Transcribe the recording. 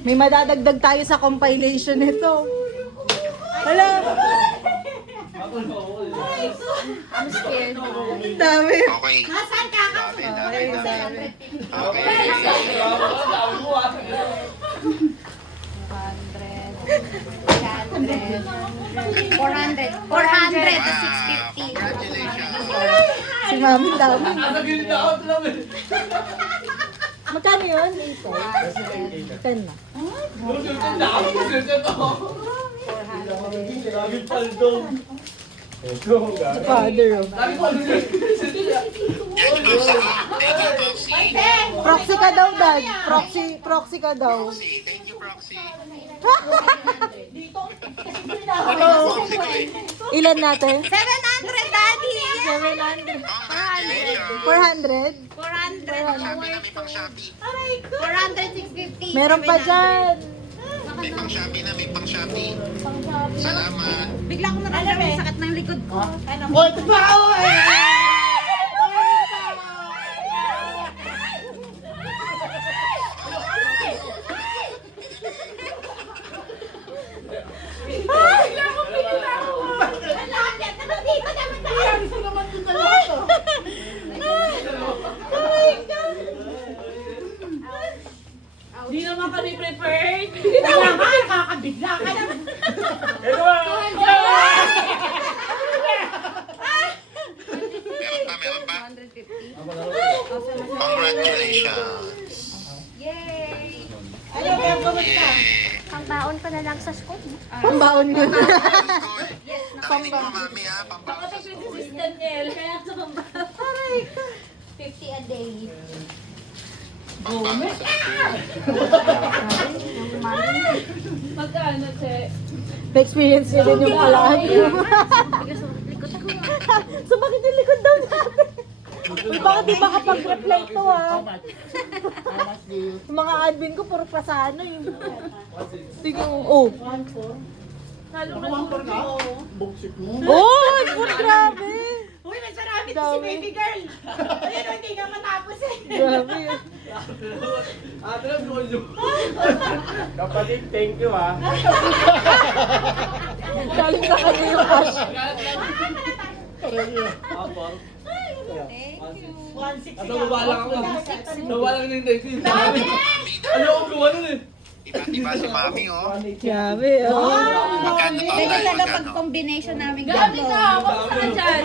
May madadagdag tayo sa compilation nito. Hala! I'm scared. Ang dami. Okay. Hasan ka ka. Dami. Okay. 400 to 650. Congratulations. Si Mami dami. Nasa gilid ako, alam eh. Magkano yun? 10 na. Nung na ako, nung ako. Laging paldo. Si Father. Oh. Lagi ko ano yun. Yan yung Popsi. Thank you, Popsi. Proxy ka daw, Dad. Proxy ka daw. Popsi. Thank you, Proxy. Ano? Popsi ko eh. Ilan natin? 700, Daddy! 700. Congratulations. 400? 400. Sabi na may pang Shopee. 400, 650. Meron pa dyan. May pang Shopee na, may pang Shopee. Salamat. Bigla ko naramdaman yung sakit ng likod ko. Oh, ito pa ako eh! Di naman kami prepared. Hindi naman kakabigla ka naman. Meron pa? 150. Congratulations. Yay! Ano ba kumusta? Yay. Pangbaon ko na lang sa school. Pambaon ko na. Narinig mo, mami ha? Pampakas sa school. Si Daniel, kaya sa pambahay. 50 a day. Pampakas sa school. Magkano, Che? Na-experience niya din yung kalaan ko. Bigas ang likod ko. So bakit yung likod daw natin? Uy, bakit di makapag-reply to ha? Yung mga admin ko, puro pasano yung... Sige, oh. Lalo na Oh, puro grabe. Uy, mas marami si Dami. baby girl. Ayun, hindi nga matapos eh. Grabe. Ate lang ko yun. Kapatid, thank you ha. Galing sa kanya yung cash. Apo. Thank you. 160 Nabawa lang ako. Nabawa lang ng thank you. Ano ako gawa nun eh. Iba si mami oh. Grabe, oh. Magkano to? Ganyan talaga Magkano? pag combination namin. Grabe ka, wag ka dyan.